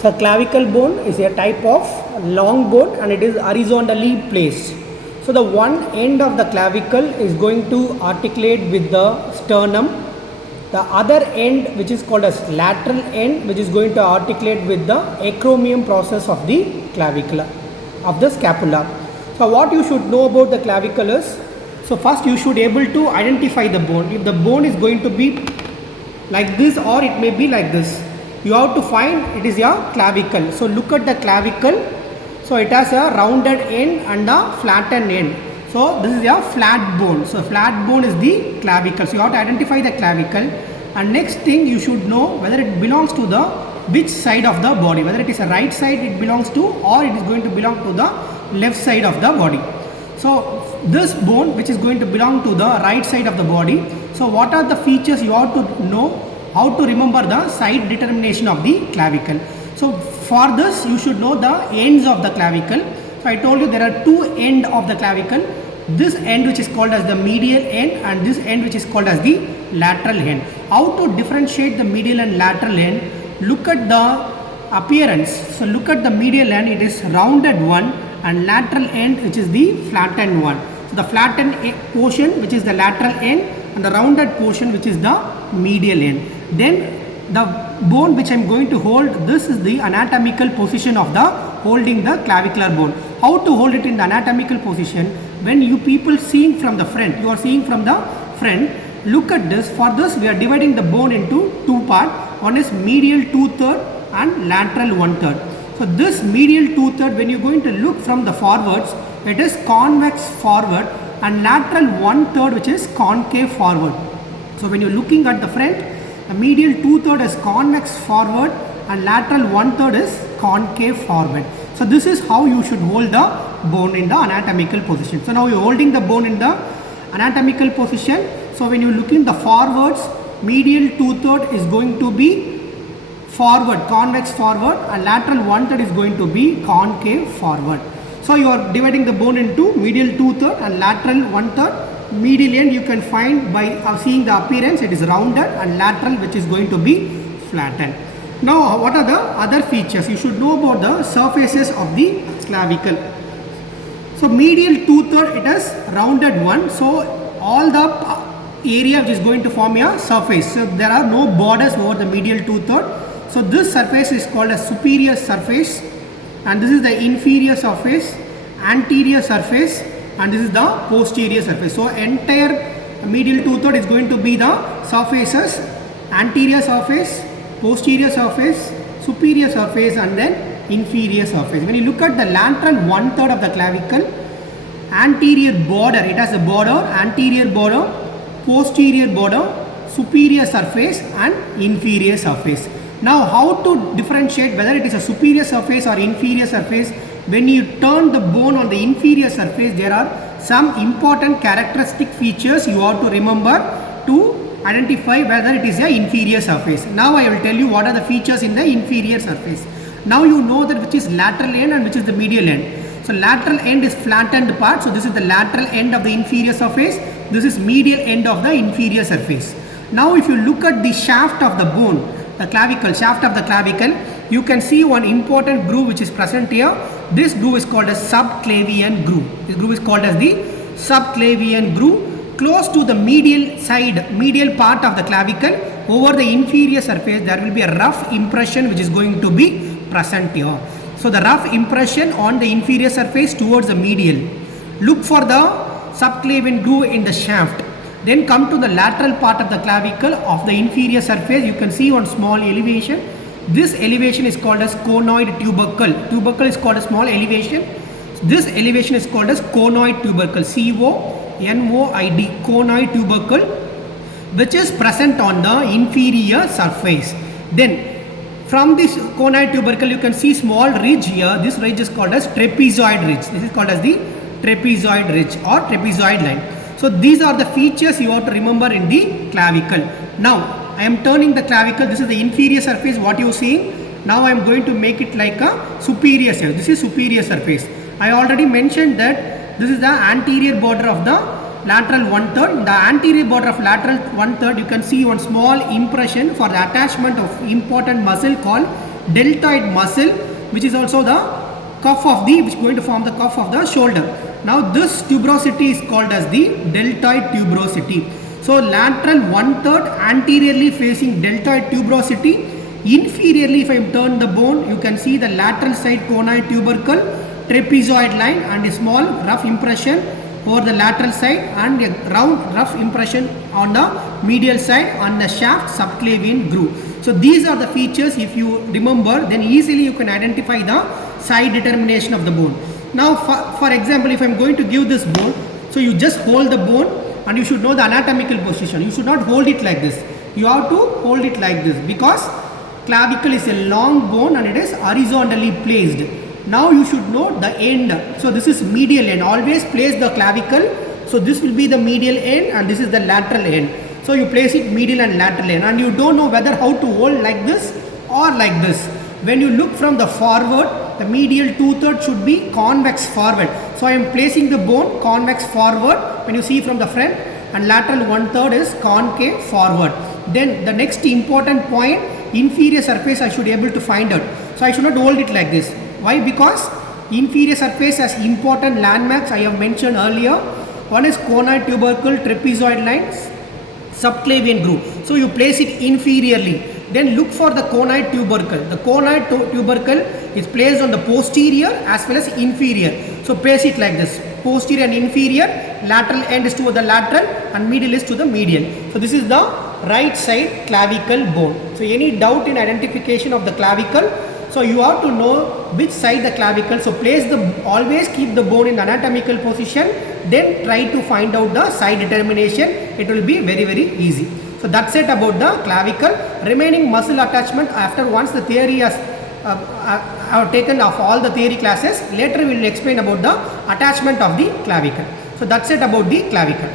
So clavicle bone is a type of long bone and it is horizontally placed. So the one end of the clavicle is going to articulate with the sternum. The other end, which is called as lateral end, which is going to articulate with the acromion process of the clavicle, of the scapula. So what you should know about the clavicle is, so first you should able to identify the bone. If the bone is going to be like this or it may be like this, you have to find it is your clavicle. So look at the clavicle. So it has a rounded end and a flattened end. So this is a flat bone. So flat bone is the clavicle. So you have to identify the clavicle. And next thing you should know whether it belongs to the which side of the body. Whether it is a right side it belongs to, or it is going to belong to the left side of the body. So this bone which is going to belong to the right side of the body. So what are the features you have to know? How to remember the side determination of the clavicle. So for this you should know the ends of the clavicle. So I told you there are two ends of the clavicle. This end which is called as the medial end and this end which is called as the lateral end. How to differentiate the medial and lateral end? Look at the appearance. So look at the medial end, it is rounded one, and lateral end which is the flattened one. So the flattened portion which is the lateral end and the rounded portion which is the medial end. Then the bone which I am going to hold, this is the anatomical position of the holding the clavicular bone. How to hold it in the anatomical position? When you people seeing from the front, you are seeing from the front, look at this. For this we are dividing the bone into two parts. One is medial 2/3 and lateral 1/3. So this medial 2/3, when you are going to look from the forwards, it is convex forward, and lateral 1/3 which is concave forward. So when you are looking at the front, the medial 2/3 is convex forward and lateral 1/3 is concave forward. So this is how you should hold the bone in the anatomical position. So now you are holding the bone in the anatomical position. So when you look in the forwards, medial 2/3 is going to be forward, convex forward, and lateral 1/3 is going to be concave forward. So you are dividing the bone into medial 2/3 and lateral 1/3. Medial end you can find by seeing the appearance, it is rounded, and lateral which is going to be flattened. Now what are the other features? You should know about the surfaces of the clavicle. So medial 2/3 it is rounded one. So all the area which is going to form a surface. So there are no borders over the medial 2/3. So this surface is called a superior surface, and this is the inferior surface, anterior surface, and this is the posterior surface. So entire medial 2/3 is going to be the surfaces: anterior surface, posterior surface, superior surface, and then inferior surface. When you look at the lateral 1/3 of the clavicle, anterior border, it has a border, anterior border, posterior border, superior surface, and inferior surface. Now how to differentiate whether it is a superior surface or inferior surface? When you turn the bone on the inferior surface, there are some important characteristic features you have to remember to identify whether it is a inferior surface. Now I will tell you what are the features in the inferior surface. Now you know that which is lateral end and which is the medial end. So lateral end is flattened part. So this is the lateral end of the inferior surface. This is medial end of the inferior surface. Now if you look at the shaft of the bone, the clavicle, shaft of the clavicle, you can see one important groove which is present here. This groove is called as subclavian groove. This groove is called as the subclavian groove. Close to the medial side, medial part of the clavicle, over the inferior surface, there will be a rough impression which is going to be present here. So the rough impression on the inferior surface towards the medial. Look for the subclavian groove in the shaft. Then come to the lateral part of the clavicle of the inferior surface. You can see one small elevation. This elevation is called as conoid tubercle. Tubercle is called a small elevation. This elevation is called as conoid tubercle. C-O-N-O-I-D, conoid tubercle, which is present on the inferior surface. Then from this conoid tubercle you can see small ridge here. This ridge is called as trapezoid ridge. This is called as the trapezoid ridge or trapezoid line. So these are the features you have to remember in the clavicle. Now I am turning the clavicle. This is the inferior surface, what you are seeing. Now I am going to make it like a superior surface. This is superior surface. I already mentioned that this is the anterior border of the lateral 1/3. In the anterior border of lateral 1/3 you can see one small impression for the attachment of important muscle called deltoid muscle, which is also the cuff of the, which is going to form the cuff of the shoulder. Now this tuberosity is called as the deltoid tuberosity. So lateral 1/3 anteriorly facing deltoid tuberosity. Inferiorly, if I turn the bone, you can see the lateral side conoid tubercle, trapezoid line, and a small rough impression over the lateral side, and a round rough impression on the medial side on the shaft subclavian groove. So these are the features. If you remember, then easily you can identify the side determination of the bone. Now for example, if I am going to give this bone, so you just hold the bone and you should know the anatomical position. You should not hold it like this. You have to hold it like this, because clavicle is a long bone and it is horizontally placed. Now you should know the end. So this is medial end. Always place the clavicle. So this will be the medial end and this is the lateral end. So you place it medial and lateral end, and you don't know whether how to hold like this or like this. When you look from the forward, the medial 2/3 should be convex forward. So I am placing the bone convex forward when you see from the front, and lateral 1/3 is concave forward. Then the next important point, inferior surface I should be able to find out. So I should not hold it like this. Why? Because inferior surface has important landmarks I have mentioned earlier. One is conoid tubercle, trapezoid lines, subclavian groove. So you place it inferiorly. Then look for the conoid tubercle. The conoid tubercle is placed on the posterior as well as inferior. So place it like this. Posterior and inferior, lateral end is to the lateral and medial is to the medial. So this is the right side clavicle bone. So any doubt in identification of the clavicle, so you have to know which side the clavicle. So place the, always keep the bone in anatomical position, then try to find out the side determination. It will be very, very easy. So that's it about the clavicle. Remaining muscle attachment, after once the theory has have taken of all the theory classes, later we will explain about the attachment of the clavicle. So that's it about the clavicle.